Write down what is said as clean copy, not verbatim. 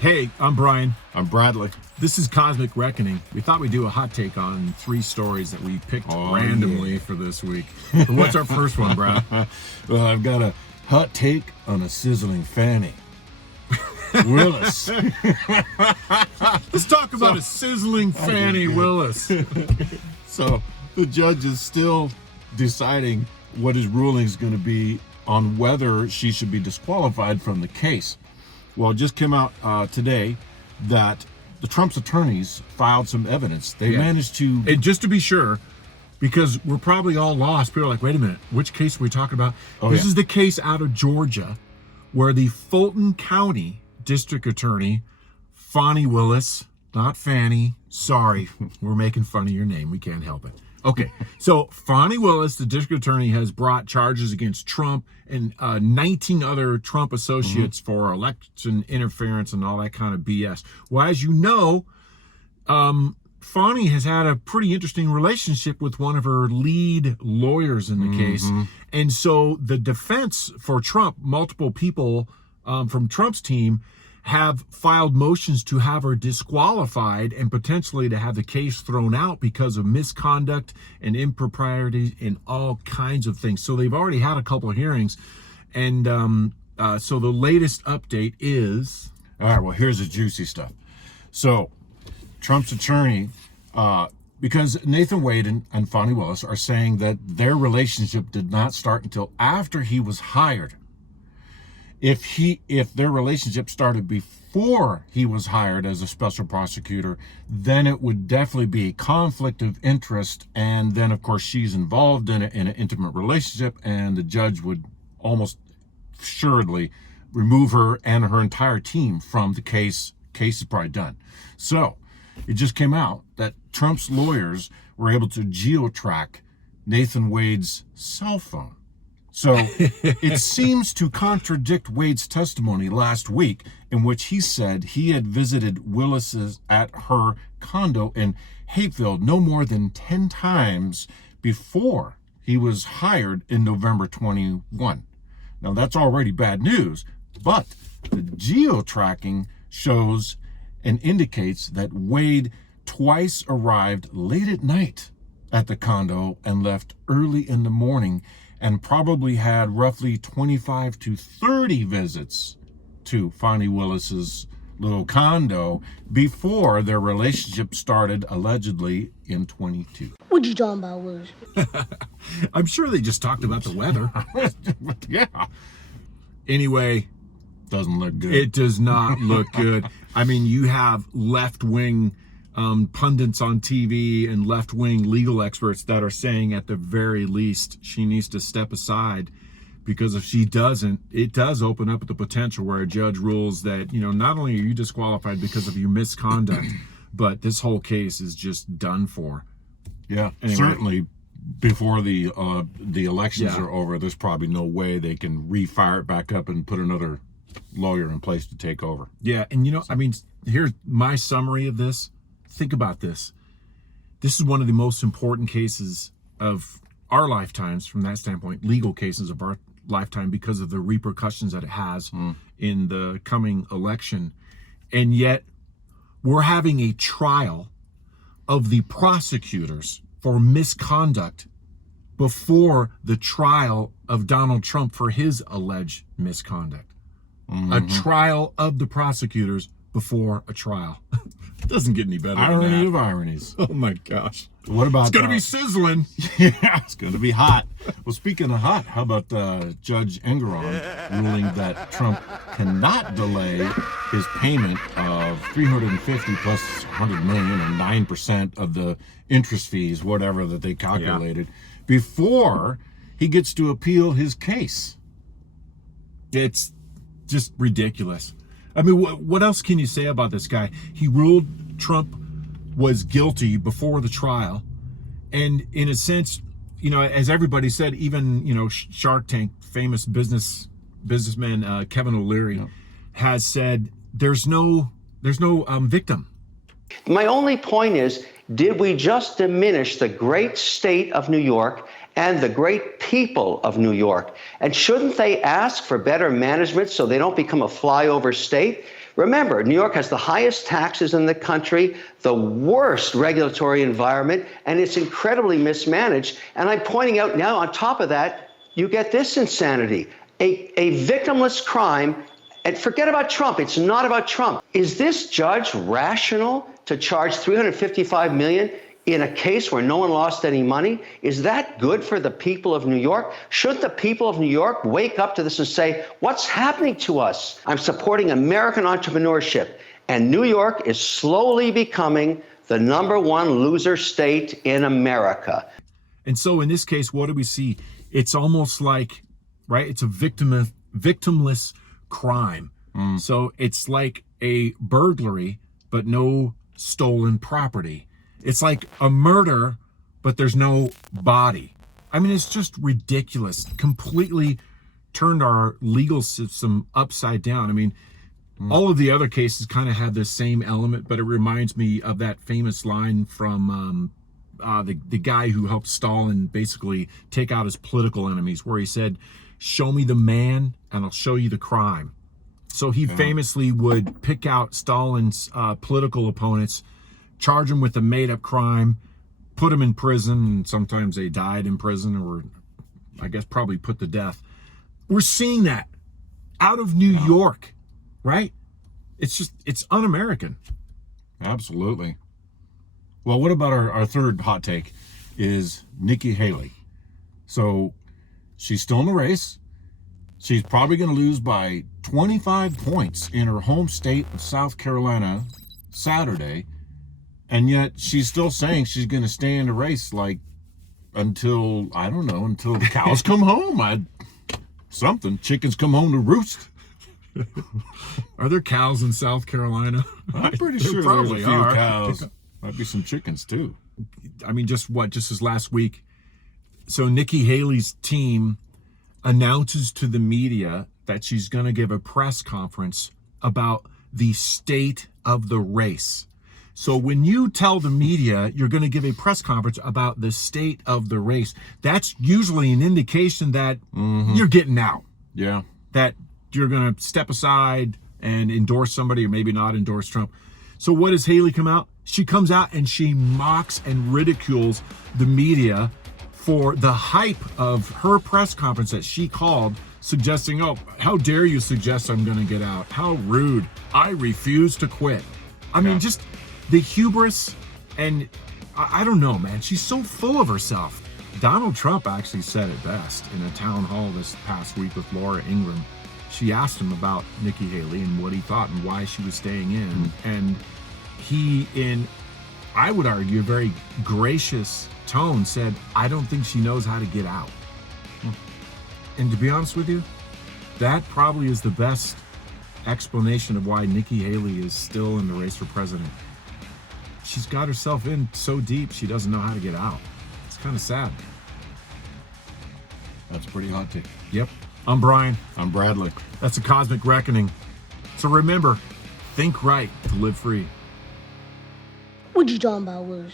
Hey, I'm Brian. I'm Bradley. This is Cosmic Reckoning. We thought we'd do a hot take on 3 stories that we picked randomly for this week. But what's our first one, Brad? Well, I've got a hot take on a sizzling Fani. Willis. Let's talk about a sizzling Fani Willis. So the judge is still deciding what his ruling is going to be on whether she should be disqualified from the case. Well, it just came out today that the Trump's attorneys filed some evidence. They managed to... And just to be sure, because we're probably all lost, people are like, wait a minute, which case are we talking about? This is the case out of Georgia where the Fulton County District Attorney, Fani Willis, not Fanny, sorry, we're making fun of your name, we can't help it. Okay, so Fani Willis, the district attorney, has brought charges against Trump and 19 other Trump associates for election interference and all that kind of BS. Well, as you know, Fani has had a pretty interesting relationship with one of her lead lawyers in the case. And so the defense for Trump, multiple people from Trump's team, have filed motions to have her disqualified and potentially to have the case thrown out because of misconduct and impropriety and all kinds of things. So they've already had a couple of hearings. And so the latest update is... All right, well, here's the juicy stuff. So Trump's attorney, because Nathan Wade and Fani Willis are saying that their relationship did not start until after he was hired. If their relationship started before he was hired as a special prosecutor, then it would definitely be a conflict of interest. And then, of course, she's involved in an intimate relationship, and the judge would almost assuredly remove her and her entire team from the case. Case is probably done. So it just came out that Trump's lawyers were able to geo-track Nathan Wade's cell phone. So it seems to contradict Wade's testimony last week, in which he said he had visited Willis's at her condo in Hapeville no more than 10 times before he was hired in November 21. Now that's already bad news, but the geo-tracking shows and indicates that Wade twice arrived late at night at the condo and left early in the morning, and probably had roughly 25 to 30 visits to Fani Willis's little condo before their relationship started, allegedly, in 22. What you talking about, Willis? I'm sure they just talked about the weather. Yeah. Anyway, doesn't look good. It does not look good. I mean, you have left-wing pundits on TV and left-wing legal experts that are saying at the very least she needs to step aside, because if she doesn't, it does open up the potential where a judge rules that, you know, not only are you disqualified because of your misconduct, but this whole case is just done for. Yeah, anyway. Certainly before the elections are over, there's probably no way they can refire it back up and put another lawyer in place to take over. Yeah, and you know, I mean, here's my summary of this. Think about this. This is one of the most important cases of our lifetimes from that standpoint, legal cases of our lifetime, because of the repercussions that it has in the coming election. And yet we're having a trial of the prosecutors for misconduct before the trial of Donald Trump for his alleged misconduct. A trial of the prosecutors before a trial. It doesn't get any better than that. Irony of ironies. Oh my gosh. What about... It's going to be sizzling. Yeah, it's going to be hot. Well, speaking of hot, how about Judge Engeron ruling that Trump cannot delay his payment of $350 plus $100 million, and 9% of the interest fees, whatever that they calculated, before he gets to appeal his case? It's just ridiculous. I mean, what else can you say about this guy? He ruled Trump was guilty before the trial. And in a sense, you know, as everybody said, even, you know, Shark Tank, famous businessman Kevin O'Leary has said there's no victim. My only point is, did we just diminish the great state of New York and the great people of New York? And shouldn't they ask for better management so they don't become a flyover state? Remember, New York has the highest taxes in the country, the worst regulatory environment, and it's incredibly mismanaged. And I'm pointing out now, on top of that, you get this insanity, a victimless crime. And forget about Trump. It's not about Trump. Is this judge rational to charge $355 million in a case where no one lost any money? Is that good for the people of New York? Should the people of New York wake up to this and say, what's happening to us? I'm supporting American entrepreneurship, and New York is slowly becoming the #1 loser state in America. And so in this case, what do we see? It's almost like, right, it's a victimless crime. So it's like a burglary, but no stolen property. It's like a murder, but there's no body. I mean, it's just ridiculous. Completely turned our legal system upside down. I mean, all of the other cases kind of had the same element, but it reminds me of that famous line from the guy who helped Stalin basically take out his political enemies, where he said, "Show me the man and I'll show you the crime." So he famously would pick out Stalin's political opponents, charge them with a made-up crime, put them in prison, and sometimes they died in prison, or I guess probably put to death. We're seeing that out of New York, right? It's un-American. Absolutely. Well, what about our third hot take is Nikki Haley. So she's still in the race. She's probably going to lose by 25 points in her home state of South Carolina Saturday. And yet she's still saying she's going to stay in the race until the cows come home. Chickens come home to roost. Are there cows in South Carolina? I'm pretty sure there's a few cows. Might be some chickens too. I mean, just as last week. So Nikki Haley's team announces to the media that she's going to give a press conference about the state of the race. So when you tell the media you're going to give a press conference about the state of the race, that's usually an indication that you're getting out. Yeah. That you're going to step aside and endorse somebody, or maybe not endorse Trump. So what does Haley come out? She comes out and she mocks and ridicules the media for the hype of her press conference that she called, suggesting, "Oh, how dare you suggest I'm going to get out? How rude. I refuse to quit." I mean, just the hubris, and I don't know, man. She's so full of herself. Donald Trump actually said it best in a town hall this past week with Laura Ingraham. She asked him about Nikki Haley and what he thought and why she was staying in. And he, in, I would argue, a very gracious tone, said, "I don't think she knows how to get out." And to be honest with you, that probably is the best explanation of why Nikki Haley is still in the race for president. She's got herself in so deep, she doesn't know how to get out. It's kind of sad. That's a pretty hot take. Yep. I'm Brian. I'm Bradley. That's a cosmic reckoning. So remember, think right to live free. What you talking about, Willis?